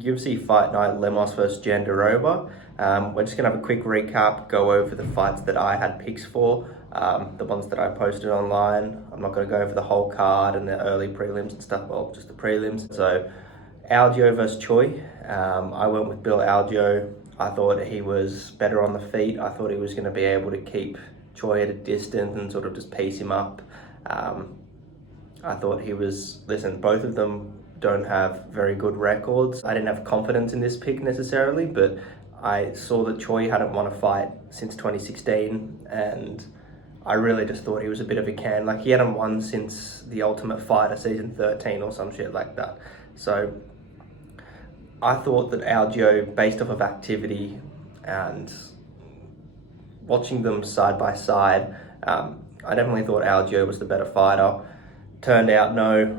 UFC Fight Night Lemos versus Jandiroba. We're just gonna have a quick recap, go over the fights that I had picks for, the ones that I posted online. I'm not gonna go over the whole card and the early prelims and stuff, well, just the prelims. So, Algeo versus Choi. I went with Bill Algeo. I thought he was better on the feet. I thought he was gonna be able to keep Choi at a distance and sort of just piece him up. I thought he was, listen, both of them don't have very good records. I didn't have confidence in this pick necessarily, but I saw that Choi hadn't won a fight since 2016, and I really just thought he was a bit of a can. Like, he hadn't won since The Ultimate Fighter season 13 or some shit like that. So I thought that Algeo, based off of activity and watching them side by side, I definitely thought Algeo was the better fighter. Turned out no.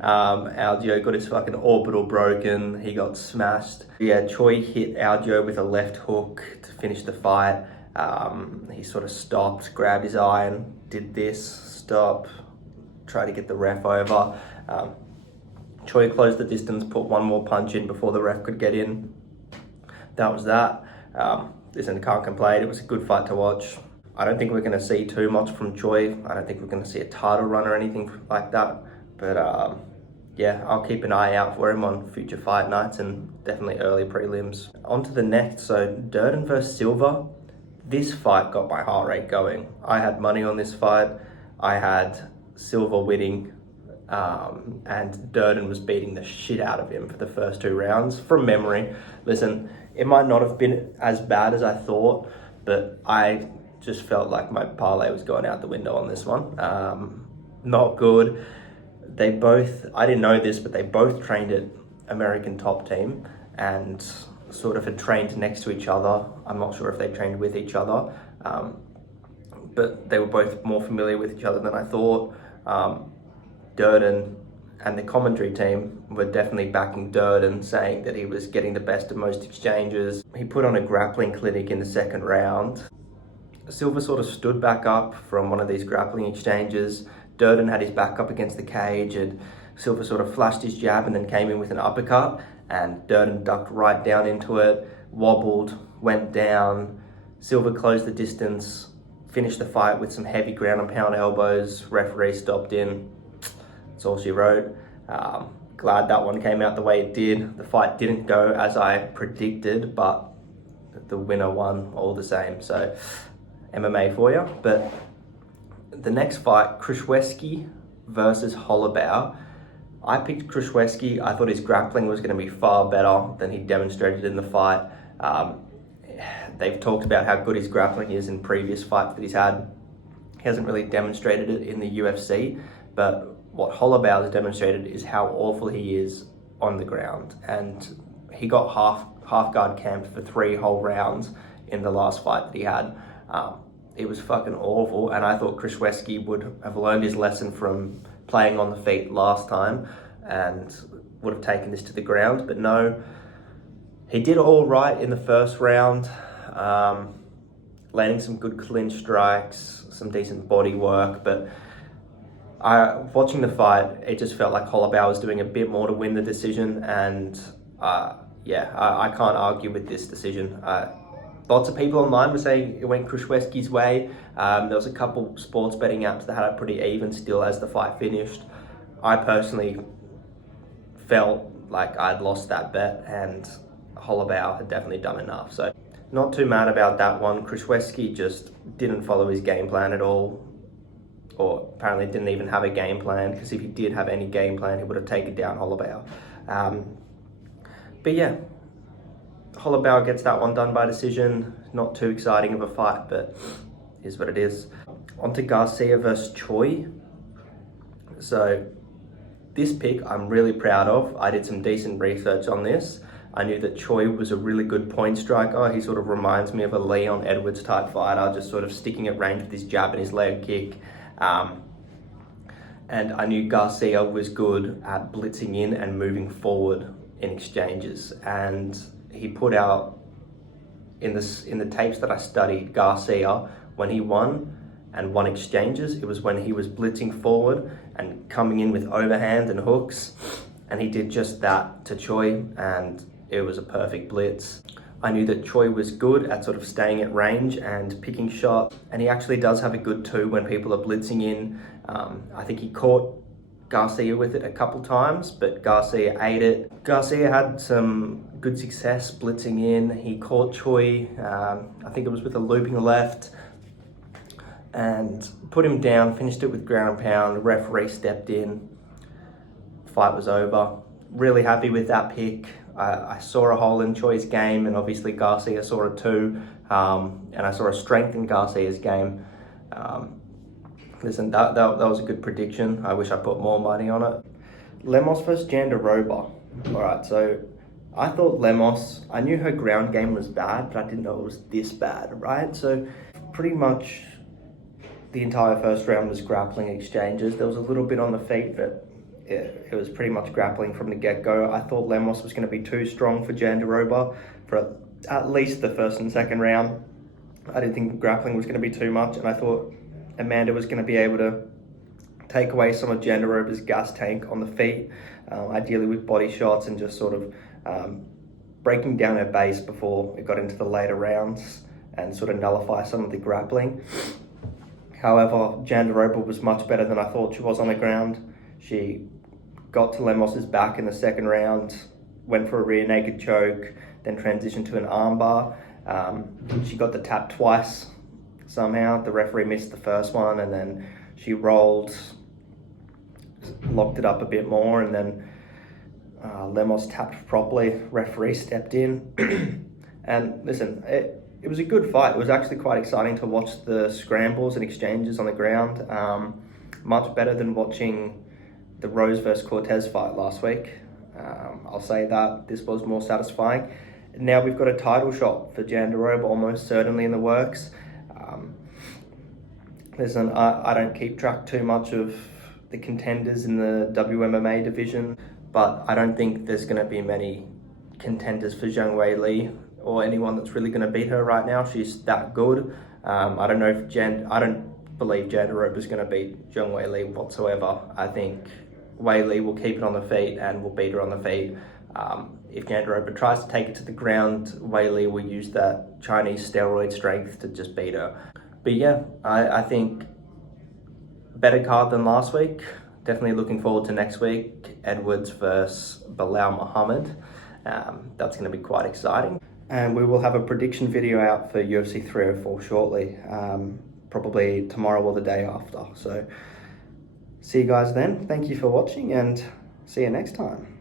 Algeo got his fucking orbital broken. He got smashed. Yeah, Choi hit Algeo with a left hook to finish the fight. He sort of stopped, grabbed his eye and did this, stop, try to get the ref over. Choi closed the distance, put one more punch in before the ref could get in. That was that. Listen, can't complain. It was a good fight to watch. I don't think we're going to see too much from Choi. I don't think we're going to see a title run or anything like that. But yeah, I'll keep an eye out for him on future fight nights and definitely early prelims. On to the next. So Durden versus Silva. This fight got my heart rate going. I had money on this fight. I had Silva winning, and Durden was beating the shit out of him for the first 2 rounds from memory. Listen, it might not have been as bad as I thought, but I just felt like my parlay was going out the window on this one. Not good. They both, I didn't know this, but they both trained at American Top Team and sort of had trained next to each other. I'm not sure if they trained with each other, but they were both more familiar with each other than I thought. Durden and the commentary team were definitely backing Durden, saying that he was getting the best of most exchanges. He put on a grappling clinic in the second round. Silva sort of stood back up from one of these grappling exchanges. Durden had his back up against the cage, and Silva sort of flashed his jab and then came in with an uppercut, and Durden ducked right down into it, wobbled, went down. Silva closed the distance, finished the fight with some heavy ground and pound elbows. Referee stopped in. That's all she wrote. Glad that one came out the way it did. The fight didn't go as I predicted, but the winner won all the same. So MMA for you. But the next fight, Kruschwesky versus Holobaugh. I picked Kruschwesky. I thought his grappling was going to be far better than he demonstrated in the fight. They've talked about how good his grappling is in previous fights that he's had. He hasn't really demonstrated it in the UFC, but what Holobaugh has demonstrated is how awful he is on the ground. And he got half guard camped for 3 whole rounds in the last fight that he had. It was fucking awful, and I thought Kruschwesky would have learned his lesson from playing on the feet last time and would have taken this to the ground, but no. He did all right in the first round, landing some good clinch strikes, some decent body work, but watching the fight, it just felt like Holobaugh was doing a bit more to win the decision, and yeah, I can't argue with this decision. Lots of people online were saying it went Kruschwesky's way. There was a couple sports betting apps that had it pretty even still as the fight finished. I personally felt like I'd lost that bet, and Holobaugh had definitely done enough. So not too mad about that one. Kruschwesky just didn't follow his game plan at all, or apparently didn't even have a game plan, because if he did have any game plan, he would have taken down Holobaugh. But yeah, Holobaugh gets that one done by decision. Not too exciting of a fight, but is what it is. On to Garcia versus Choi. So this pick I'm really proud of. I did some decent research on this. I knew that Choi was a really good point striker. He sort of reminds me of a Leon Edwards type fighter, just sort of sticking at range with his jab and his leg kick. And I knew Garcia was good at blitzing in and moving forward in exchanges. And he put out in the tapes that I studied, Garcia, when he won and won exchanges, it was when he was blitzing forward and coming in with overhand and hooks and he did just that to Choi, and it was a perfect blitz. I knew that Choi was good at sort of staying at range and picking shots, and he actually does have a good two when people are blitzing in. I think he caught Garcia with it a couple times, but Garcia ate it. Garcia had some good success blitzing in. He caught Choi, I think it was with a looping left, and put him down, finished it with ground and pound. The referee stepped in, fight was over. Really happy with that pick. I saw a hole in Choi's game, and obviously Garcia saw it too, and I saw a strength in Garcia's game. Listen, that was a good prediction. I wish I put more money on it. Lemos versus Jandiroba. All right, so I thought Lemos, I knew her ground game was bad, but I didn't know it was this bad, right? So pretty much the entire first round was grappling exchanges. There was a little bit on the feet, but it was pretty much grappling from the get-go. I thought Lemos was going to be too strong for Jandiroba for at least the first and second round. I didn't think grappling was going to be too much, and I thought Amanda was going to be able to take away some of Jandiroba's gas tank on the feet, ideally with body shots and just sort of breaking down her base before it got into the later rounds and sort of nullify some of the grappling. However, Jandiroba was much better than I thought she was on the ground. She got to Lemos's back in the second round, went for a rear naked choke, then transitioned to an armbar. She got the tap twice somehow. The referee missed the first one, and then she rolled, locked it up a bit more, and then Lemos tapped properly. Referee stepped in. And listen, it was a good fight. It was actually quite exciting to watch the scrambles and exchanges on the ground. Much better than watching the Rose versus Cortez fight last week. I'll say that this was more satisfying. Now we've got a title shot for Jandiroba almost certainly in the works. Listen, I don't keep track too much of the contenders in the WMMA division, but I don't think there's going to be many contenders for Zhang Weili or anyone that's really going to beat her right now. She's that good. I don't believe Jandiroba is going to beat Zhang Weili whatsoever. I think Weili will keep it on the feet and will beat her on the feet. If Jandiroba tries to take it to the ground, Weili will use that Chinese steroid strength to just beat her. But yeah, I think better card than last week. Definitely looking forward to next week. Edwards versus Bilal Muhammad. That's going to be quite exciting. And we will have a prediction video out for UFC 304 shortly. Probably tomorrow or the day after. So see you guys then. Thank you for watching, and see you next time.